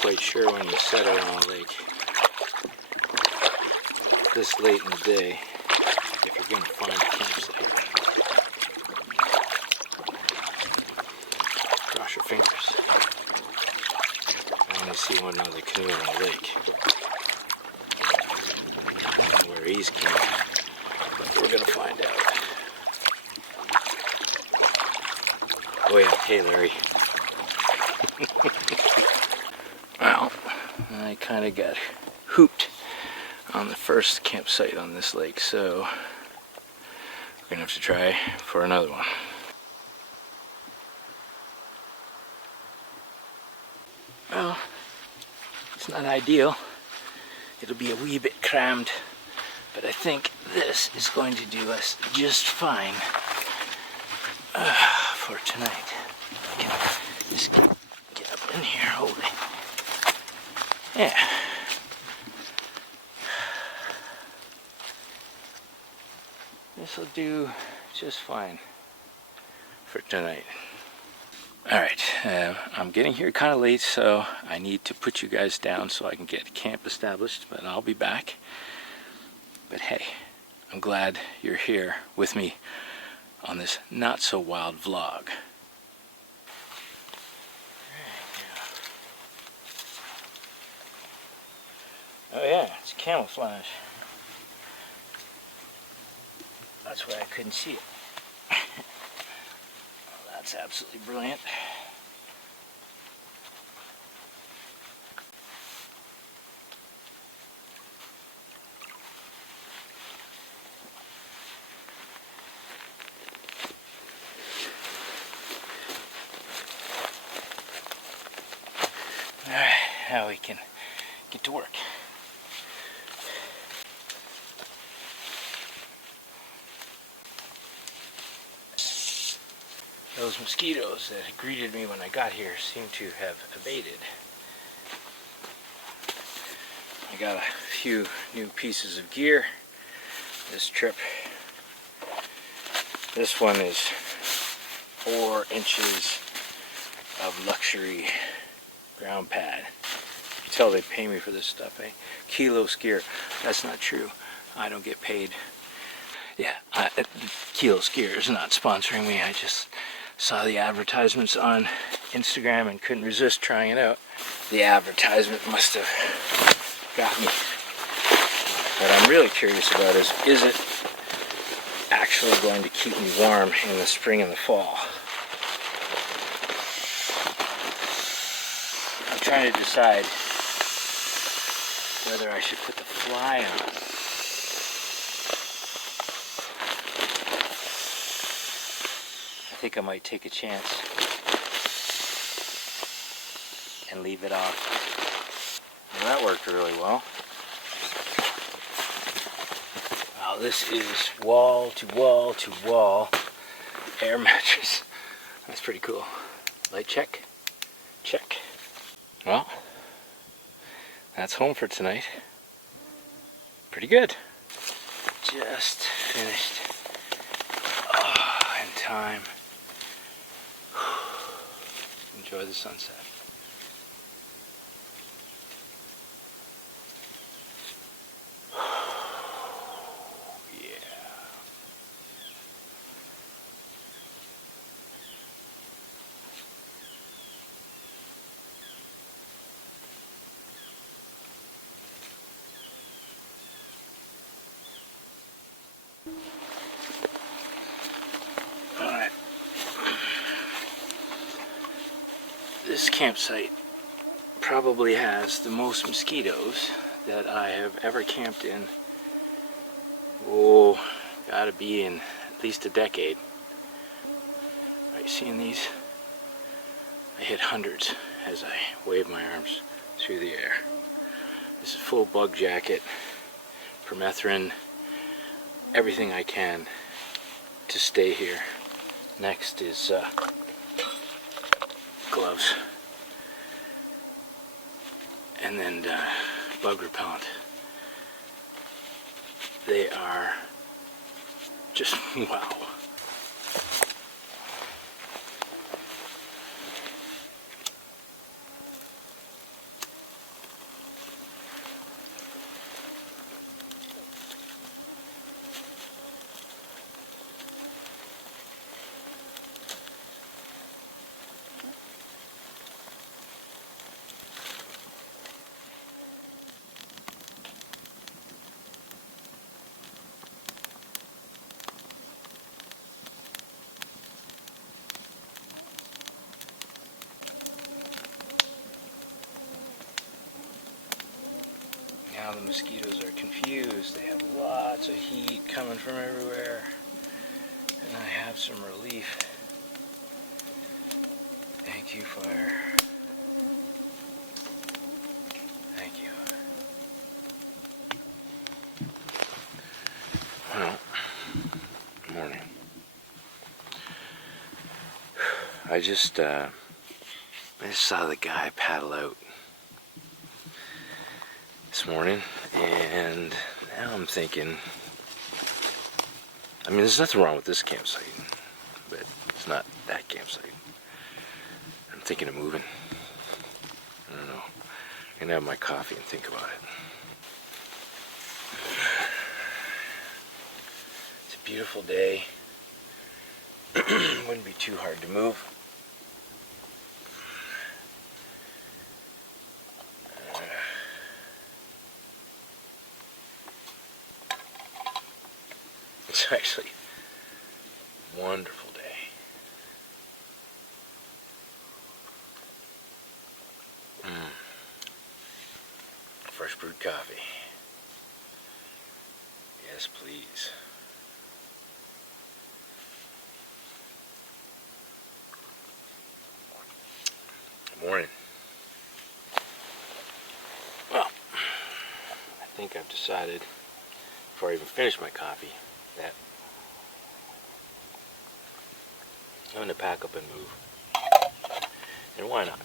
quite sure when you set out on a lake this late in the day if you're going to find a campsite. Cross your fingers. I only see one other canoe on the lake. I don't know where he's camped, but we're going to find out. Oh yeah, hey Larry. Well, I kind of got hooped on the first campsite on this lake, so we're gonna have to try for another one. Well, it's not ideal. It'll be a wee bit crammed, but I think this is going to do us just fine for tonight. I can just get up in here, holy. Yeah. This will do just fine for tonight. Alright, I'm getting here kind of late, so I need to put you guys down so I can get camp established, but I'll be back. But hey, I'm glad you're here with me on this not so wild vlog. Oh yeah, it's camouflage. That's why I couldn't see it. Well, that's absolutely brilliant. Alright, now we can get to work. Those mosquitoes that greeted me when I got here seem to have abated. I got a few new pieces of gear this trip. This one is 4 inches of luxury ground pad. You can tell they pay me for this stuff, eh? Kilo Skier. That's not true. I don't get paid. Yeah, Kilo Skier is not sponsoring me. I just saw the advertisements on Instagram and couldn't resist trying it out. The advertisement must have got me. What I'm really curious about is it actually going to keep me warm in the spring and the fall? I'm trying to decide whether I should put the fly on. I think I might take a chance and leave it off. Well, that worked really well. Wow, this is wall to wall to wall air mattress. That's pretty cool. Light check. Check. Well, that's home for tonight. Pretty good. Just finished. Oh, in time. Enjoy the sunset. Yeah. All right. This campsite probably has the most mosquitoes that I have ever camped in. Oh, gotta be in at least a decade. Are you seeing these? I hit hundreds as I wave my arms through the air. This is full bug jacket, permethrin, everything I can to stay here. Next is gloves, and then bug repellent. They are just wow. now the mosquitoes are confused. They have lots of heat coming from everywhere. And I have some relief. Thank you, fire. Thank you. Well, morning. I just saw the guy paddle out this morning, and now I'm thinking, I mean, there's nothing wrong with this campsite, but it's not that campsite. I'm thinking of moving. I don't know. I'm gonna have my coffee and think about it. It's a beautiful day. Wouldn't be too hard to move. It's actually a wonderful day. Fresh brewed coffee. Yes, please. Good morning. Well, I think I've decided, before I even finish my coffee, that I'm going to pack up and move. And why not?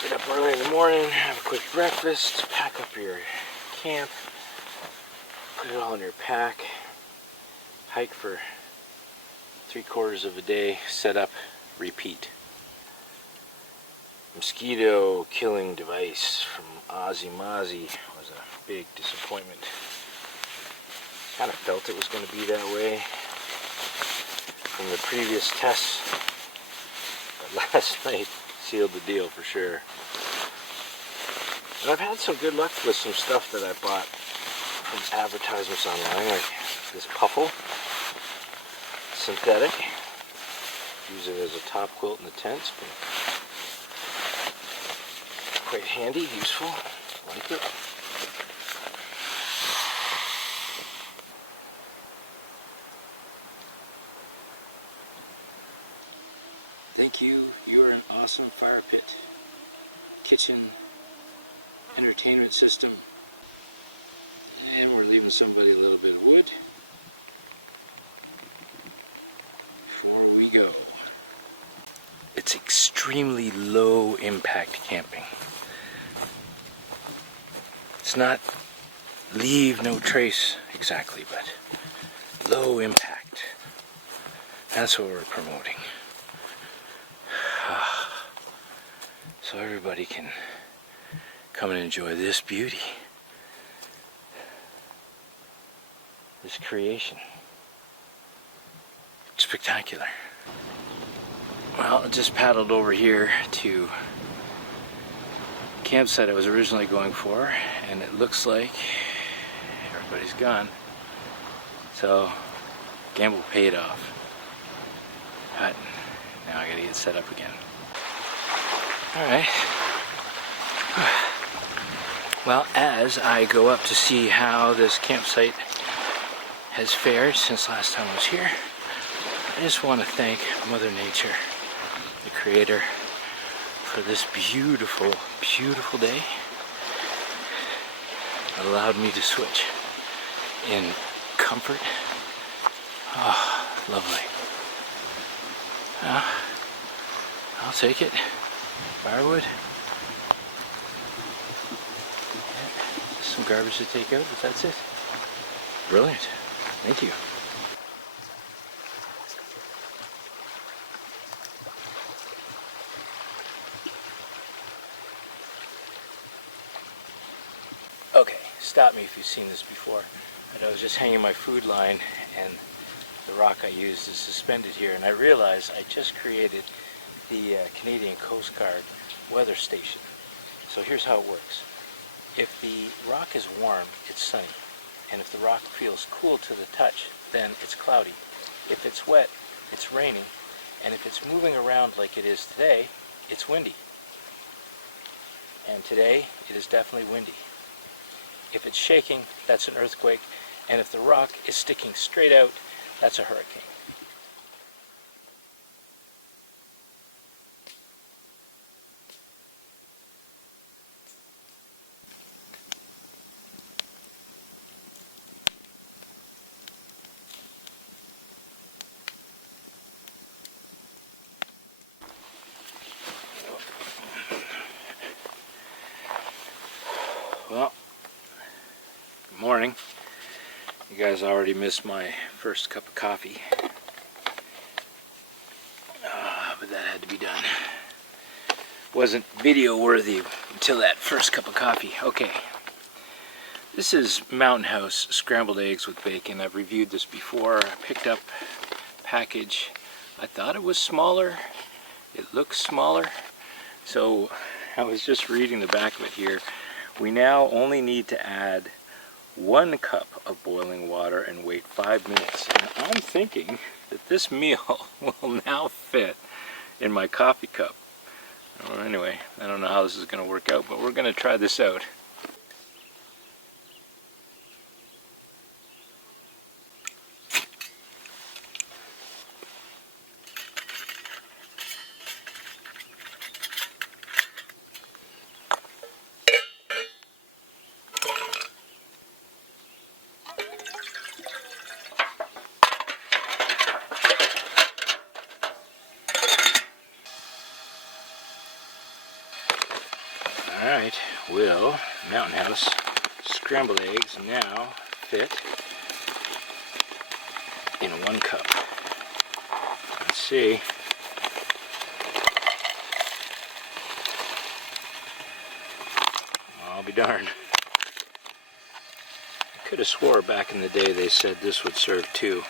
Get up early in the morning, have a quick breakfast, pack up your camp, put it all in your pack, hike for 3/4 of a day, set up, repeat. Mosquito killing device from Ozzy Mozzie was a big disappointment. Kind of felt it was going to be that way from the previous tests, but last night sealed the deal for sure. And I've had some good luck with some stuff that I bought from advertisements online, like this puffle, synthetic. Use it as a top quilt in the tents, but quite handy, useful, like it. Thank you. You are an awesome fire pit, kitchen, entertainment system. And we're leaving somebody a little bit of wood before we go. It's extremely low impact camping. It's not leave no trace exactly, but low impact. That's what we're promoting. So everybody can come and enjoy this beauty, this creation. It's spectacular. Well, I just paddled over here to the campsite I was originally going for, and it looks like everybody's gone. So, gamble paid off. But now I gotta get set up again. Alright. Well, as I go up to see how this campsite has fared since last time I was here, I just want to thank Mother Nature, the Creator, for this beautiful, beautiful day. It allowed me to switch in comfort. Oh, lovely. I'll take it. Firewood. Yeah, just some garbage to take out, but that's it. Brilliant. Thank you. Okay, stop me if you've seen this before. But I was just hanging my food line, and the rock I used is suspended here, and I realized I just created the Canadian Coast Guard weather station. So here's how it works. If the rock is warm, it's sunny. And if the rock feels cool to the touch, then it's cloudy. If it's wet, it's raining. And if it's moving around like it is today, it's windy. And today it is definitely windy. If it's shaking, that's an earthquake. And if the rock is sticking straight out, that's a hurricane. Well, good morning. You guys already missed my first cup of coffee. But that had to be done. Wasn't video worthy until that first cup of coffee. Okay. This is Mountain House scrambled eggs with bacon. I've reviewed this before. I picked up a package. I thought it was smaller. It looks smaller. So I was just reading the back of it here. We now only need to add 1 cup of boiling water and wait 5 minutes. And I'm thinking that this meal will now fit in my coffee cup. Well, anyway, I don't know how this is going to work out, but we're going to try this out. Alright, will Mountain House scrambled eggs now fit in 1 cup? Let's see. I'll be darned. I could have swore back in the day they said this would serve 2. I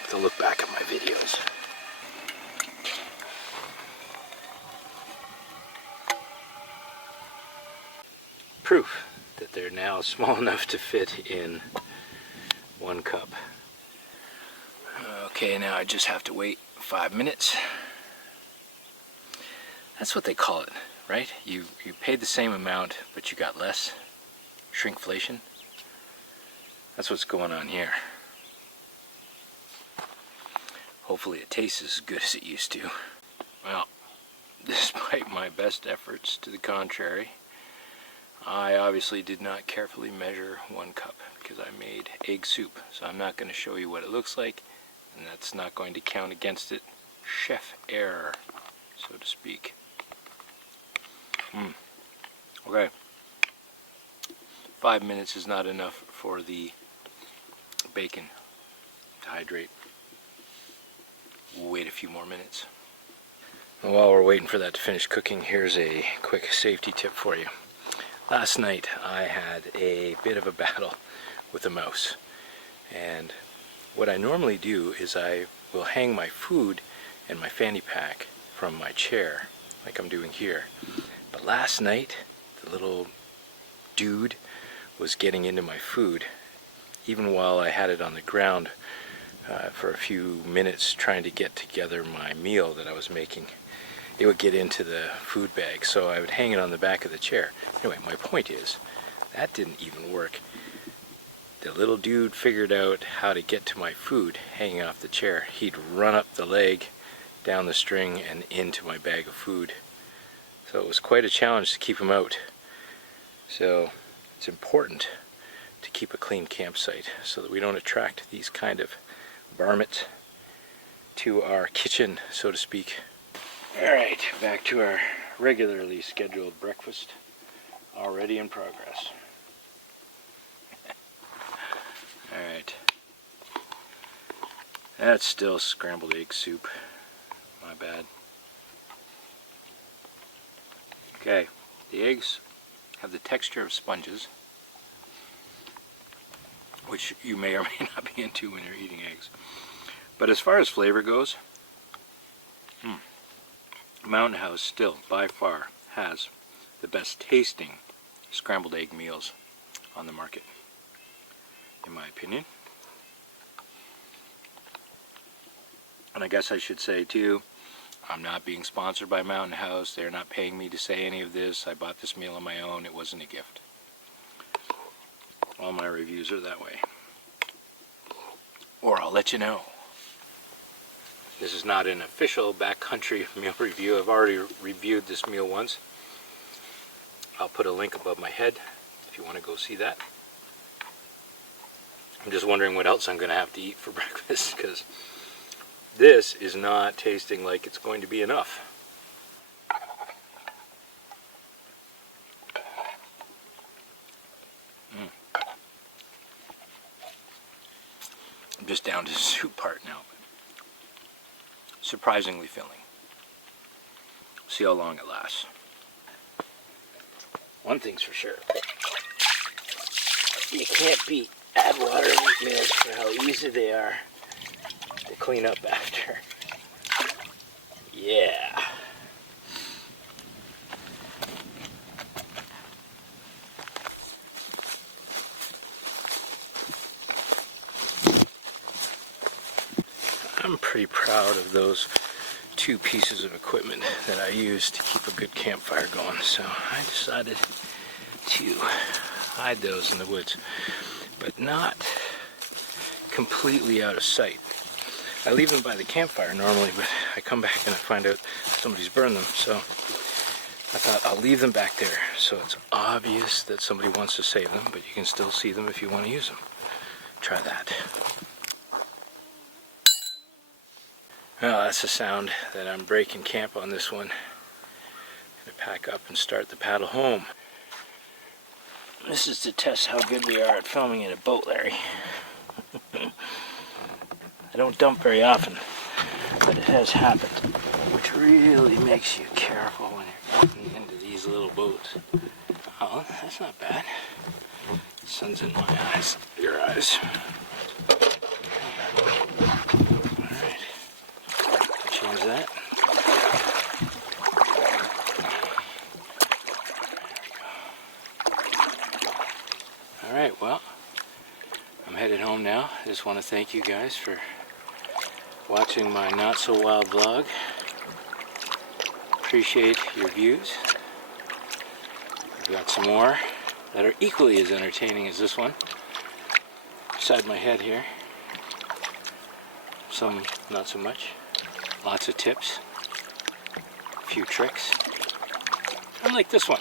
have to look back at my videos. Proof that they're now small enough to fit in 1 cup. Okay, now I just have to wait 5 minutes. That's what they call it, right? You paid the same amount, but you got less. Shrinkflation. That's what's going on here. Hopefully it tastes as good as it used to. Well, despite my best efforts to the contrary, I obviously did not carefully measure 1 cup because I made egg soup. So I'm not going to show you what it looks like, and that's not going to count against it. Chef error, so to speak. Okay. 5 minutes is not enough for the bacon to hydrate. We'll wait a few more minutes. And while we're waiting for that to finish cooking, here's a quick safety tip for you. Last night I had a bit of a battle with a mouse, and what I normally do is I will hang my food and my fanny pack from my chair like I'm doing here. But last night the little dude was getting into my food even while I had it on the ground for a few minutes trying to get together my meal that I was making. It would get into the food bag, so I would hang it on the back of the chair. Anyway, my point is, that didn't even work. The little dude figured out how to get to my food hanging off the chair. He'd run up the leg, down the string, and into my bag of food. So it was quite a challenge to keep him out. So it's important to keep a clean campsite so that we don't attract these kind of varmints to our kitchen, so to speak. Alright, back to our regularly scheduled breakfast, already in progress. Alright, that's still scrambled egg soup, my bad. Okay, the eggs have the texture of sponges, which you may or may not be into when you're eating eggs. But as far as flavor goes, Mountain House still, by far, has the best tasting scrambled egg meals on the market, in my opinion. And I guess I should say too, I'm not being sponsored by Mountain House. They're not paying me to say any of this. I bought this meal on my own. It wasn't a gift. All my reviews are that way. Or I'll let you know. This is not an official backcountry meal review. I've already reviewed this meal once. I'll put a link above my head if you want to go see that. I'm just wondering what else I'm going to have to eat for breakfast, because this is not tasting like it's going to be enough. I'm just down to the soup part now. Surprisingly filling. See how long it lasts. One thing's for sure. You can't beat add water in these meals for how easy they are to clean up after. Yeah. I'm pretty proud of those 2 pieces of equipment that I use to keep a good campfire going. So I decided to hide those in the woods, but not completely out of sight. I leave them by the campfire normally, but I come back and I find out somebody's burned them. So I thought I'll leave them back there so it's obvious that somebody wants to save them, but you can still see them if you want to use them. Try that. Well, that's the sound that I'm breaking camp on this one. I'm gonna pack up and start the paddle home. This is to test how good we are at filming in a boat, Larry. I don't dump very often, but it has happened, which really makes you careful when you're getting into these little boats. Oh, that's not bad. The sun's in my eyes, your eyes. Alright, change that. Alright, well, I'm headed home now. I just want to thank you guys for watching my not so wild vlog. Appreciate your views. I've got some more that are equally as entertaining as this one beside my head here. Some not so much. Lots of tips, a few tricks. Unlike this one.